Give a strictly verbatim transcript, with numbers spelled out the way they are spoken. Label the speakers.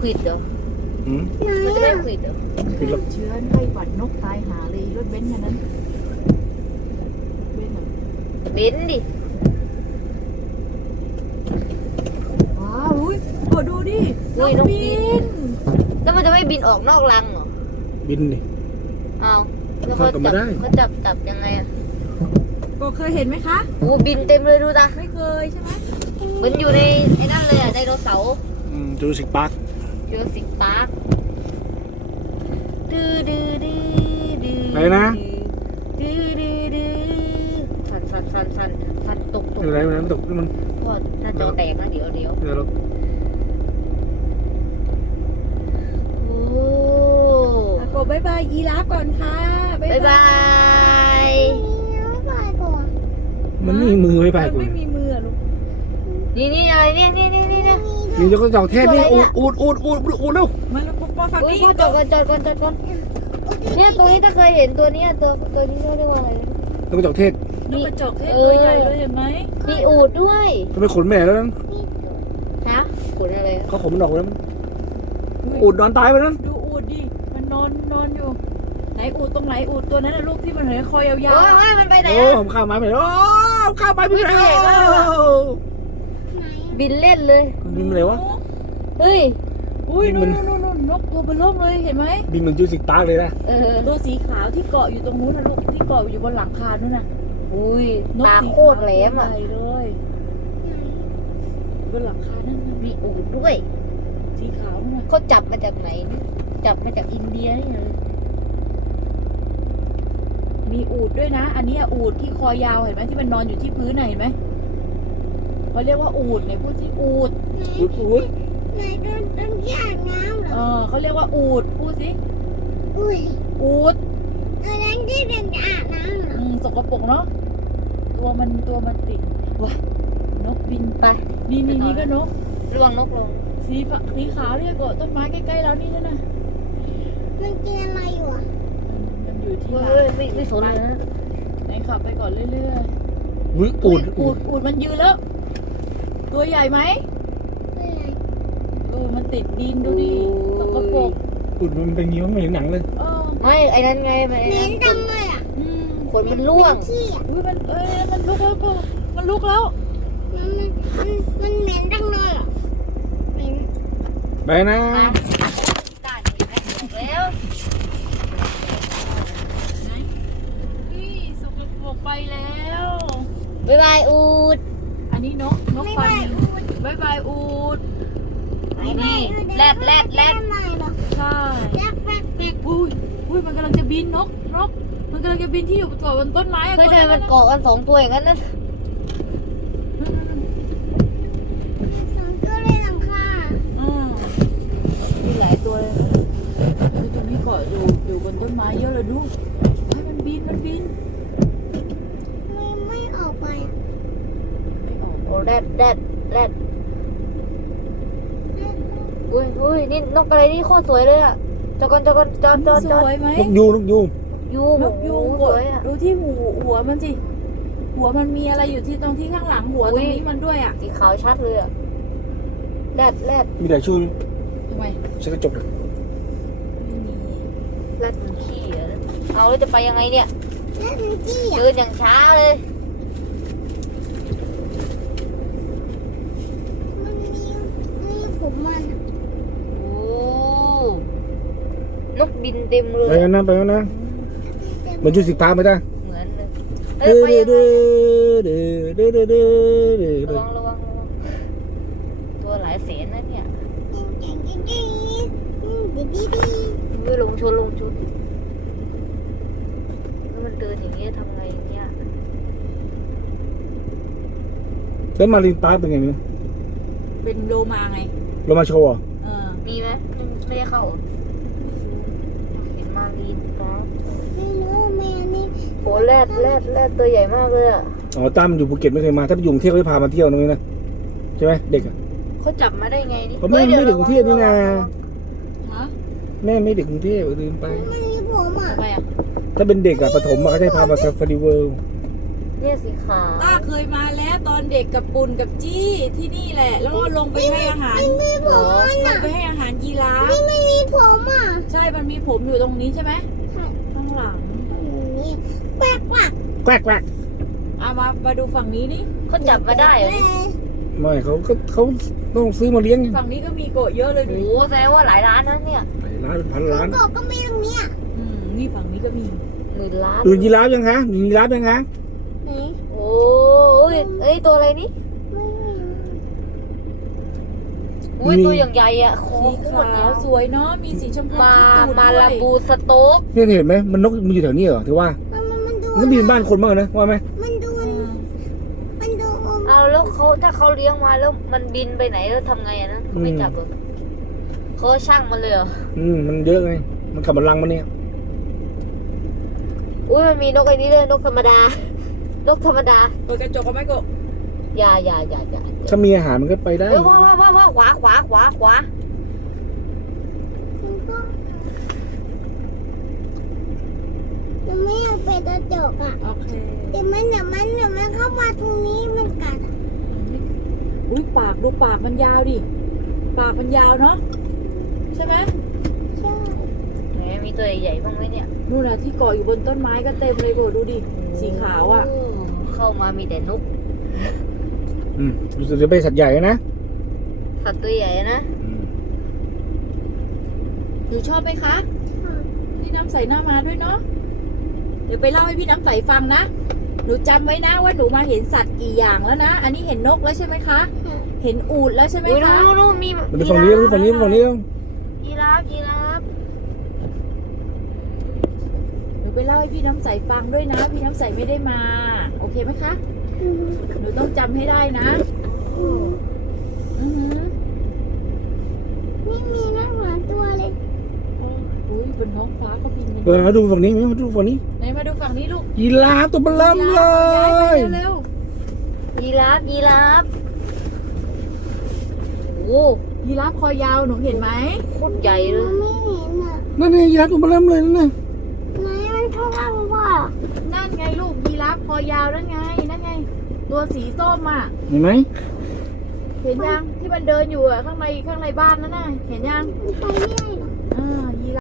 Speaker 1: ขิดเหรอ
Speaker 2: อืม
Speaker 1: มันจะไม่ขิดเหรอ
Speaker 2: ขิดแล้ว
Speaker 3: เชื้อไข้หวัดนกตายหาเลยรถเบนซ์คันนั้นเบนซ์เหรอ
Speaker 1: เบนดิ
Speaker 3: ว้าวอุ้ยกดดูดินกบิน
Speaker 1: แล้วมันจะไม่บินออกนอกรังเหรอ
Speaker 2: บินดิ
Speaker 1: อ้าวแล้วเขาจับเขาจับจับยังไงอ่ะ
Speaker 3: ก็เคยเห็นไหมคะ
Speaker 1: โอ้บินเต็มเลยดูตา
Speaker 3: ไม่เคยใช่ไหม
Speaker 1: เหมือนอยู่ในไอ้นั่นเลยอ่ะไดโนเสาร์
Speaker 2: อืมจูราสสิคพาร์ค
Speaker 1: จูราสสิคพาร์คดื้อดื้อดื้อดื้อ
Speaker 2: อะไรนะ
Speaker 1: ดื้อดื้อดื้อสั่นสั่นสั่นสั่นสั่นตกตก
Speaker 2: อะไรมันตกมัน
Speaker 1: ก็น่าจะแตกนะเดี๋ยวเดี๋ยว
Speaker 2: เดี๋ยวเรา
Speaker 1: โอ้
Speaker 3: กดบายบายยีราฟก่อนค่ะ
Speaker 1: บายบาย
Speaker 2: มันนี่มือไม่ไปกู
Speaker 3: ไม่มีมือลูก
Speaker 1: นี่นี่อะไรเนี่ยนี่นี่นี่นะ
Speaker 2: นี่จะก็จอกเทศนี่อูดอูดอูดอูดอูดเร็ว
Speaker 3: มาแล้วปุ๊บมาฝั่งนี้
Speaker 1: จอดก่อนจอดก่อนจอดก่อนเนี่ยตัวนี้ถ้าเคยเห็นตัวนี้ตัวตัวนี้เขาเรียกว่าอะไร
Speaker 2: ต้องจอกเทศ
Speaker 3: นกกระจอกเทศตัวใหญ่เลยเห็นไหม
Speaker 1: มีอูฐด้วย
Speaker 2: ทำไมขนแม่แล้วนั่น
Speaker 1: ฮะขนอะไร
Speaker 2: เขาขนมันออกแล้วอูดนอนตายไปนั่น
Speaker 3: ดูอูดดิมันนอนนอนอยู่ไหนอูดตรงไหนอูดตัวนั้นนะลูกที่มันเหยคอยยาว
Speaker 1: ๆโอ้ยมันไปไหน
Speaker 2: โอ้ผมข้ามไม้ไปโอ้ข้ามไม้ไปไหน
Speaker 1: บินเล่นเลย
Speaker 2: บินอะไรวะ
Speaker 1: เฮ้ย
Speaker 3: อุ้ยนู่นนู่นนู่นนกตัวเบลล์เลยเห็นไหม
Speaker 2: บินเหมือนจูราสสิคพาร์คเลยนะ
Speaker 3: ตัวสีขาวที่เกาะอยู่ตรงนู้นนะลูกที่เกาะอยู่บนหลังคานู่นน่ะ
Speaker 1: อุ้ยตาโคตรแหลมอ่ะ
Speaker 3: เลยบนหลังคานั่น
Speaker 1: มีอูฐด้วย
Speaker 3: สีขาวน่ะ
Speaker 1: เขาจับมาจากไหนจับมาจากอินเดียนี่เลย
Speaker 3: มีอูฐด้วยนะอันนี้อูฐที่คอยาวเห็นไหมที่มันนอนอยู่ที่พื้นเห็นไหมเขาเรียกว่าอูฐไหนพูดสิอูฐ
Speaker 2: อูดอูด
Speaker 4: ไหนโดนต้นยากน้ำเหรอ
Speaker 3: เออเขาเรียกว่าอูฐพูดสิ
Speaker 4: อุ้ย
Speaker 3: อูฐ
Speaker 4: เออนั่นที่เป็นอาบน้ำเหรอ
Speaker 3: อืมสกปรกเนาะตัวมันตัวมันติดว้านกบิน
Speaker 1: ไป
Speaker 3: นี่นี่นี่ก็นก
Speaker 1: ระวังนกลง
Speaker 3: สีสีขาวเนี่ยเกาะต้นไม้ใกล้ๆแล้วนี่นะ
Speaker 4: มันกินอะไรอยู่อ่ะ
Speaker 3: มันอยู่ที่
Speaker 1: ร้านไม่ไม่สนเลยนะ
Speaker 3: ไหนขับไปก่อนเรื่อย
Speaker 2: ๆวิอูด
Speaker 3: อูดอูดมันยืนแล้วตัวใหญ่ไหมเออมันติดดินดูดิสกปรก
Speaker 2: อูดมันเป็นงี้มันไม่เห็นหนังเลย
Speaker 1: ไม่ไอ้นั่นไงมัน
Speaker 4: เหม็นจังเลยอ่ะ
Speaker 1: ขนมันร่วง
Speaker 3: อุ้ยมันเอ้ยมันลุกแล้วมันลุกแล้ว
Speaker 4: มันมันมันเหม็นจังเลยอ่ะเหม็น
Speaker 2: ไปนะ
Speaker 1: ตาดีไหมแล้ว
Speaker 3: นี่สกปรกไปแล้ว
Speaker 1: บายบายอูด
Speaker 3: อันนี้นกนกฟันบายบายอูด
Speaker 1: นี่แรดแรดแรด
Speaker 3: ใช่อุ้ยอุ้ยมันกำลังจะบินนกนกมันกำลังจะบินที่อยู่เกาะบนต้นไม้อะ
Speaker 1: เฮ้ยทำไมมันเกาะกันสองตัวอย่างนั้นนะ
Speaker 4: สองตัวเลยหลังคา
Speaker 3: อืมมีหลายตัวเลยคือตรงนี้เกาะอยู่อยู่บนต้นไม้เยอะเลยดูให้มันบินมันบิน
Speaker 4: ไม่ไม่ออกไปอ่ะ
Speaker 3: ไม่ออก
Speaker 1: โอ้แรดแรดแรดอุ้ยอุ้ยนี่นกอะไรนี่โคตรสวยเลยอ่ะจอดก่อนจอดก่อนจอดจอดจอด
Speaker 3: สวยไหม
Speaker 2: นกยูงนกยูง
Speaker 1: ยูง
Speaker 3: นกยูงสวยอ่ะดูที่หูหัวมันสิหัวมันมีอะไรอยู่ที่ตรงที่ข้างหลังหัวตรงนี้มันด้วยอ่ะ
Speaker 1: สีขาวชัดเลยอ่ะแรดแรด
Speaker 2: มีแต่ชู
Speaker 3: ทำไม
Speaker 2: ฉันก็จบเลย
Speaker 1: แรดมันขี้อ่ะเอาแล้วจะไปยังไงเนี่ย
Speaker 4: แรดมันขี้อ่ะ
Speaker 1: เดินอย่างช้าเลย
Speaker 4: มันมีมีผมมัน
Speaker 1: โอ้นกบินเต็มเลย
Speaker 2: ไปกันนะไปกันนะมันจูราสสิคพาร์คไหมจ๊ะ
Speaker 1: เหมือนเลย
Speaker 2: เด้อเด้อเด้อเด้อเด้อเด้อเด้อ
Speaker 1: ระวังระวังระวังตัวหลายแสนนะเนี่ยเฮ้ยลงชนลงชนแล้วมันเดินอย่างเงี้ยทำไงอย่างเงี้ย
Speaker 2: แล้วมารีนพาร์คเป็นไงเนี่ย
Speaker 3: เป็นโลมาไง
Speaker 2: โลมาโชว์
Speaker 3: เออ
Speaker 1: มีไหมไม่ได้เข้าเห็นมารีนพาร์ค
Speaker 4: ไม่รู้แม่นี่
Speaker 1: โอ้แรดแรดแรดตัวใหญ่มากเลยอ่ะ
Speaker 2: อ๋อตั้มอยู่ภูเก็ตไม่เคยมาถ้าไปอยู่กรุงเทพเขาจะพามาเที่ยวตรงนี้นะใช่ไหมเด็กอ่ะ
Speaker 1: เขาจับมาได้ไงนี่
Speaker 2: เขาไม่ไม่เด็กกรุงเทพนี่นะ
Speaker 3: ฮะ
Speaker 2: แม่ไม่เด็กกรุงเทพลืมไป
Speaker 4: มันมีผมอ่ะ
Speaker 3: ทำไมอ่ะ
Speaker 2: ถ้าเป็นเด็กอะปฐมอะก็ได้พามาซาฟารีเวิลด์
Speaker 1: เนี่ยสีขาว
Speaker 3: ต้าเคยมาแล้วตอนเด็กกับปุ่นกับจี้ที่นี่แหละแล้วก็ลงไปให้อาหาร
Speaker 4: มันมีผม
Speaker 3: ลงไปให้อาหารยีรมันมีผมอยู่ตรงนี้ใช่ไหม
Speaker 4: ใช่
Speaker 3: ข้างหลัง
Speaker 4: ตรงนี้แกวกแกวก
Speaker 2: แกวกแกวก
Speaker 3: เอามามาดูฝั่งนี้นี่
Speaker 1: เขาจับมาได้เหรอ
Speaker 4: แม่
Speaker 2: ไม่เขาก็เขาต้องซื้อมาเลี้ยงไง
Speaker 3: ฝั่งนี้ก็มีโกะเยอะเลย
Speaker 1: โอ้
Speaker 3: ดู
Speaker 1: โหแสดงว่าหลายล้านนะเนี่ย
Speaker 2: หลายล้านเป็นพัน
Speaker 4: เขา
Speaker 2: ล้าน
Speaker 4: บอกก็ไม่ตรงเนี้ย
Speaker 3: อืมนี่ฝั่งนี้ก็มี
Speaker 1: หมื่นล้าน
Speaker 2: ดูยีราฟยังคะดูยีราฟยังคะ
Speaker 4: ไหน
Speaker 1: โอ้ยเอ้ยตัวอะไรนี่
Speaker 4: ไม่เห็น
Speaker 1: อุ้ยตัวอย่างใหญ่อะคอ
Speaker 3: สี
Speaker 1: โค
Speaker 3: ขา
Speaker 1: ตรยาว ว
Speaker 3: สวยเนาะมีสีชมพู
Speaker 1: มา
Speaker 3: ที่ตูด
Speaker 1: มา
Speaker 3: ด้ว
Speaker 1: ลาย บูสโต๊ก
Speaker 2: เนี่ยเห็นไหมมันนกมันอยู่แถวนี้เหรอถือว่า
Speaker 4: มันมันมันดู
Speaker 2: มันก็บินบ้านคนบ้างนะว่าไหม
Speaker 4: มันดู
Speaker 3: อืม
Speaker 4: มันดู
Speaker 1: เอาแล้วเขาถ้าเขาเลี้ยงมาแล้วมันบินไปไหนแล้วทำไงอะนะเขาไม่จับเหรอเขาช่างมันเลยเหรอ
Speaker 2: อืมมันเยอะไงมันขับมันลังมันเนี่ย
Speaker 1: อุ้ยมันมีนกไอ้นี้เลยนกธรรมดา นกธรรมดา
Speaker 3: เปิดกระจกก็ไม่โกะ
Speaker 1: อย่าอย่าอย่าอย่า
Speaker 2: ถ้ามีอาหารมันก็ไปได้
Speaker 1: เออว่าว่าว่าว่าขวาขวาขวาขวา
Speaker 4: มันก็มันไม่อยากเป็นกระจกอ่ะ
Speaker 3: โอเค
Speaker 4: เดี๋ยวมันเดี๋ยวมันเดี๋ยวมันเข้ามาตรงนี้มันกัดอะ
Speaker 3: อุ้ยปากดูปากมันยาวดิปากมันยาวเนาะใช่ไหม
Speaker 4: ใช่
Speaker 1: แหมมีตัวใหญ่ๆบ้างไหมเนี่ย
Speaker 3: นู่นน่ะที่เกาะอยู่บนต้นไม้ก็เต็มเลยโกะดูดิสีขาวอ่ะ
Speaker 1: โเข้ามามีแต่นก
Speaker 2: อืมรู้สึกจะเป็นสัตว์ใหญ่นะ
Speaker 1: สัตว์ตัวใหญ่นะ
Speaker 2: อืม
Speaker 3: หนูชอบไหมคะพี่น้ำใสหน้ามาด้วยเนาะเดี๋ยวไปเล่าให้พี่น้ำใสฟังนะหนูจำไว้นะว่าหนูมาเห็นสัตว์กี่อย่างแล้วนะอันนี้เห็นนกแล้วใช่ไหมคะเห็นอูฐแล้วใช่ไหม
Speaker 1: อุ้ย
Speaker 3: คะ
Speaker 1: นู่นนู่นมี
Speaker 2: มันดูฝั่งนี้มันดูฝั่งนี้มันดูฝั่งนี้
Speaker 1: ยีราฟยีราฟ
Speaker 3: หนูไปเล่าให้พี่น้ำใสฟังด้วยนะ พี่น้ำใสไม่ได้มา โอเคไหมคะ
Speaker 4: อืม
Speaker 3: หนูต้องจำให้ได้นะ
Speaker 4: อืม
Speaker 3: อือหือ
Speaker 4: ไม่มีนักหมาตัวเลย
Speaker 3: อุ้ยบนท้องฟ้าก็บินกัน
Speaker 2: เออมาดูฝั่งนี้มาดูฝั่งนี้
Speaker 3: ไหนมาดูฝั่งนี้ลูก
Speaker 2: ยีราฟตัวเบลเริ่มเลย
Speaker 3: เร็ว
Speaker 1: ยีราฟยีราฟโอ้
Speaker 3: ๆยีราฟคอยาวหนูเห็นไหม
Speaker 1: โคตรใหญ่เล
Speaker 4: มั
Speaker 1: ย
Speaker 4: นไม่เห็นอ่ะ
Speaker 2: นั่นไงยีราฟตัวเบลเริ่มเลยนั่นไง
Speaker 4: ไหนมันข้างล่างพ่อ
Speaker 3: นั่นไงลูกยีราฟคอยาวนั่นไงนั่นไง ตัวสีส้มอ่ะ
Speaker 2: เห็นไหม
Speaker 3: เห็นยังที่มันเดินอยู่อ่ะข้างในข้างในบ้านนั่นน่ะเห็นยัง
Speaker 4: มันไปไม่ได้หรอก